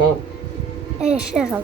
ها. ايه اشتغل.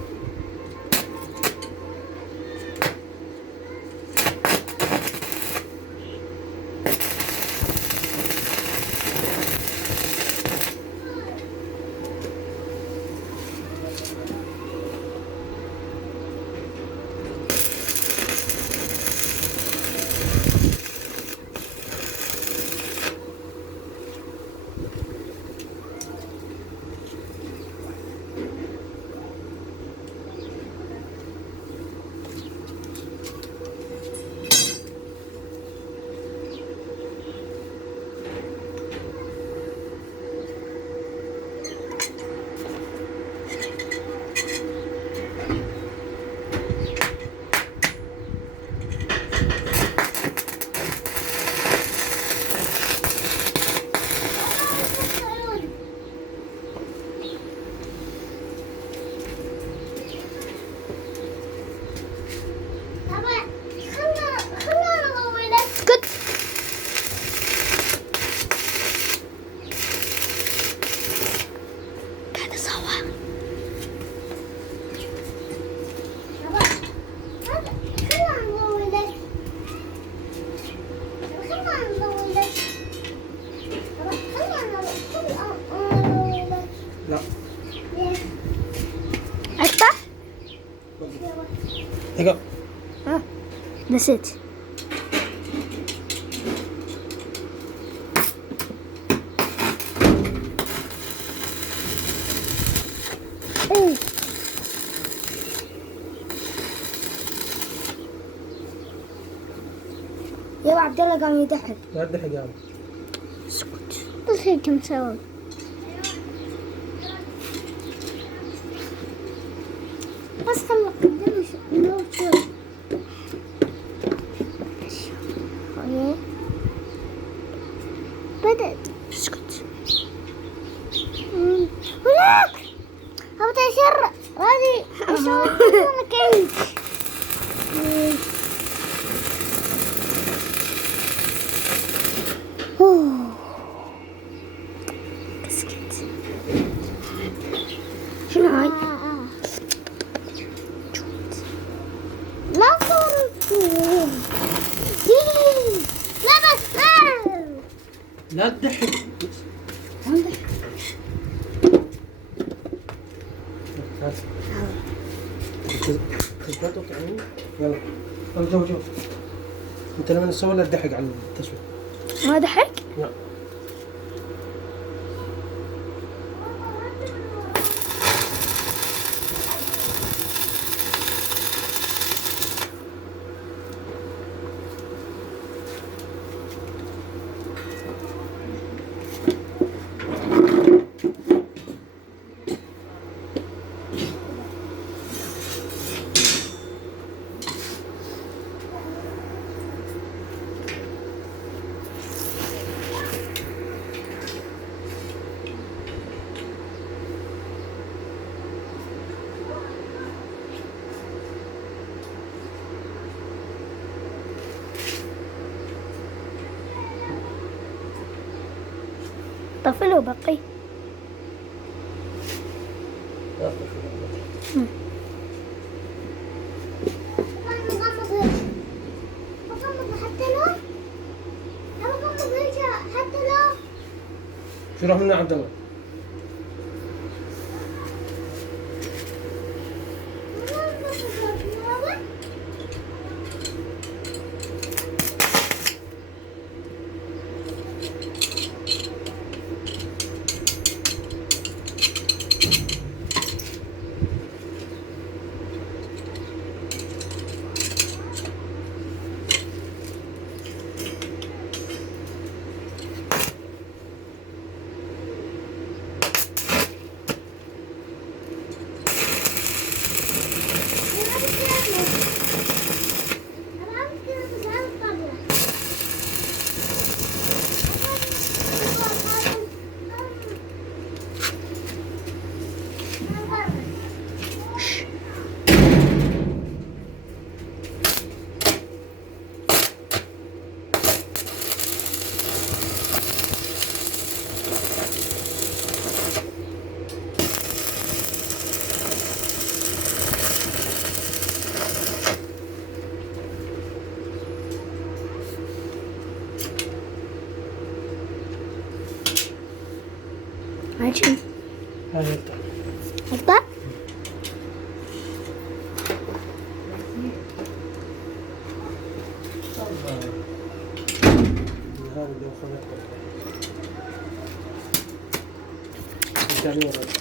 لا. افتح. اقرا. ها نسيت. ايه يا عبد الله قام يضحك. لا تضحك يا عم. اسكت بس هيك مسوي. بس خلق قدامي شوي. بدأت. اسكت. هناك هبدا شر هذه اسوي لك انت. اسكت. شنو هاي؟ لا صرت. لا بس لا تضحك. هات. تثبتك يعني. يلا. يلا جو. انت لما نسوي لا تضحك على التصوير. ما ضحك؟ لا. طفله بقي. شو راح منا عبد الله؟ ماشي. هذا يقطع. يقطع؟ هذا اللي أخذته.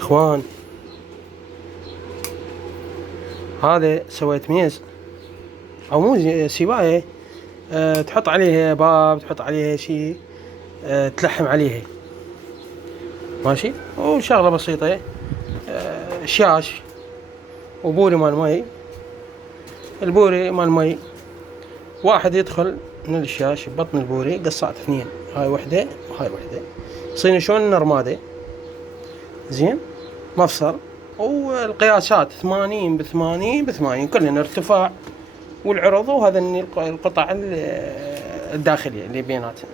اخوان، هذا سويت ميز او مو سواية، تحط عليه باب، تحط عليه شيء، تلحم عليه، ماشي. وشغلة بسيطة، شاش وبوري مال مي. البوري مال مي واحد يدخل من الشاش ببطن البوري، قصعت اثنين، هاي وحدة وهاي وحدة، يصير شلون النرمادة، زين، مفصل. والقياسات 80 ب80 ب80 كلنا ارتفاع والعرض، وهذا القطع الداخلية اللي بيناتها.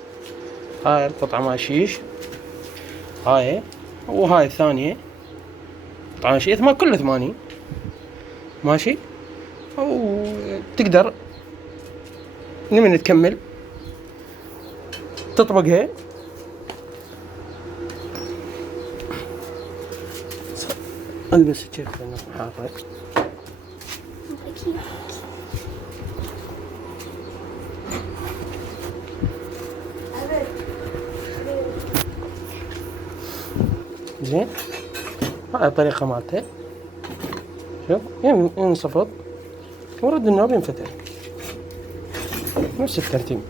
هاي القطعة مال شيش، هاي وهاي الثانية قطعة شيش، ما كله 80، ماشي. وتقدر لمن تكمل تطبقها، البس كيف محرك. زين، هاي الطريقة مالته. شوف ينصفط ورد النار ينفتح، نفس الترتيب.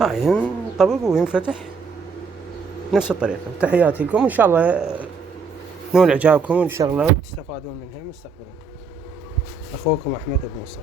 هاي ينطبق وينفتح نفس الطريقة. تحياتي لكم، إن شاء الله نول إعجابكم الشغلة وتستفادون منها مستقبلا. أخوكم أحمد بن مصطفى.